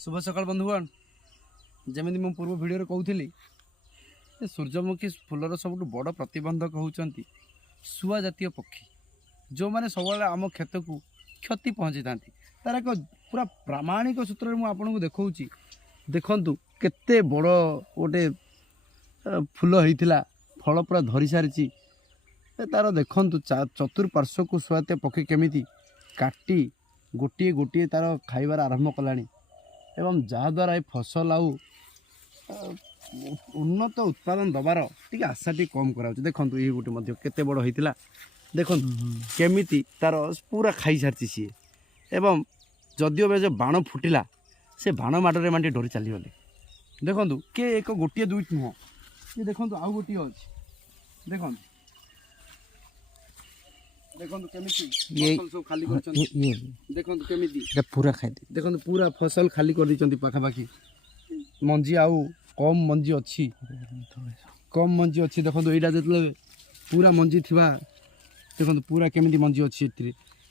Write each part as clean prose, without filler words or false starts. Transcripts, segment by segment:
शुभ सकाळ बंधुगण जमी मु पूर्व भिडियो कहूली सूर्यमुखी फूलर सब बड़ प्रतिबंधक होती शुआ जातीय पक्षी जो मैंने सब आम क्षेत्र को क्षति पहुँची था तार एक पूरा प्रामाणिक सूत्र में आपको देखा देखु केते बड़ गोटे फूल होता फल पूरा धरी सारी तार देखु चतुर्पार्श्व को शुआ जातीय पक्षी केमी काटी गोटे गोटे तार खाइबार आरंभ कलानी एवं जहाद्वारा ये फसल आउ उन्नत उत्पादन दबार टी आशा टी कम करा देखो ये गोटे केते बड़ होता देखो केमिति तार पूरा खाई सारी सी एवं जदिओ बे जो बाण फुटिला से बाण माडरे मांटी डरी चलीगले देखो के एक गोटे दुई नुह ये देखो आउ गोटे अच्छे देखो देखो सब खाली देखो केमिति पूरा खाई देखो पूरा फसल खाली कर दी पाखापाखि मंजी आउ कम मंजी अच्छी कम मंजी अच्छी देखो यहाँ जो पूरा मंजी थी देखो पूरा केमिति मंजी अच्छी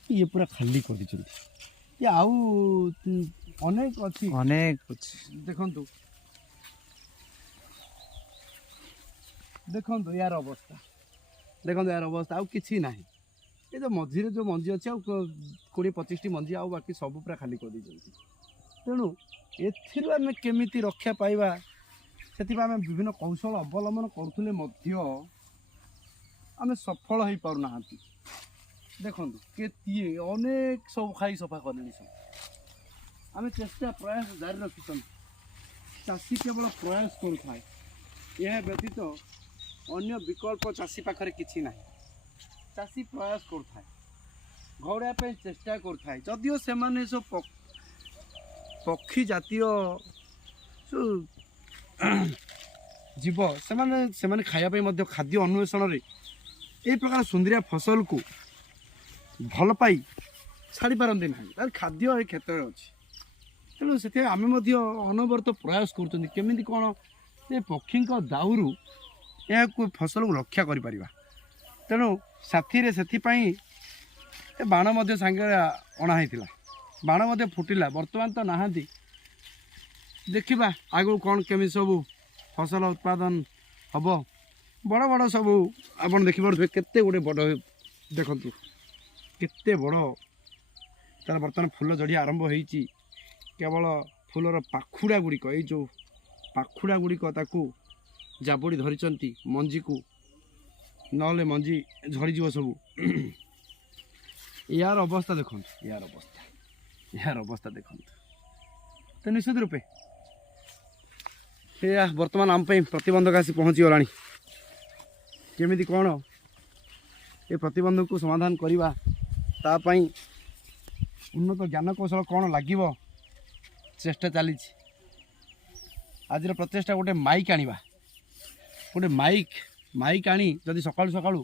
ये पूरा खाली कर दी ये आउ अनेक अच्छी अनेक देखो देखो यार अवस्था देखो यार अवस्था आउ किसी ना ये जो मझीरे जो मंजी अच्छे 20-25 मंजी आउ बाकी सब पूरा खाली कर दी तेणु एमें केमिति रक्षा पाइबा से आम विभिन्न कौशल अवलंबन करुले आम सफल हो पारना देखो के अनेक सब खाई सफा कले सब आम चेष्टा प्रयास जारी रखी चाषी केवल प्रयास करुए यह व्यतीत अन्य विकल्प चाषी पाखे किसी ना चाषी प्रयास करुए घोड़ा चेष्टा करुए जदिओ से सब पक्षी जातीय जीव से खायापी खाद्य अन्वेषण ये प्रकार सुंदरिया फसल को भल पाई छाड़ी पारती ना खाद्य ये क्षेत्र में अच्छी तेणु से आम अनवरत प्रयास करमी कौन ये पक्षी दाउरू यह फसल को रक्षा कर तेणु साथी से बाण सांगे अणाई बाण फुटिला बर्तमान तो नहांती देखा आगु कौन केमी सब फसल उत्पादन हम बड़ बड़ सब आप देखिपे केते गोटे बड़ देखु केते बड़ तार बर्तमान फूल झड़ी आरंभ होती केवल फूलर पाखुड़ा गुड़िक ये जो पाखुड़ा गुड़िक जाबुड़ी धरी मंजी को नले मंजी झड़ीज सब यार अवस्था देखो यार अवस्था देखो तो निश्चित रूपे या बर्तमान आम प्रतिबंधक आसी पहुँची गला केमिति कौन ये प्रतिबंधक को समाधान करवा तापाई उन्नत ज्ञान कौशल कौन लगे चेष्टा चली आज प्रचेषा गोटे माइक आनिबा गोटे माइक आनी जदि सकाळु सकाळु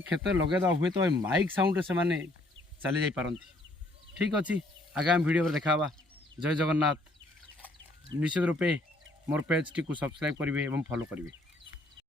क्षेत्र लगेदा हुए तो माइक साउंड से माने चली जाई पारंती ठीक अच्छी आगामी वीडियो देखा जय जगन्नाथ निश्चित रूपे मोर पेज टी को सब्सक्राइब करेंगे और फॉलो करेंगे।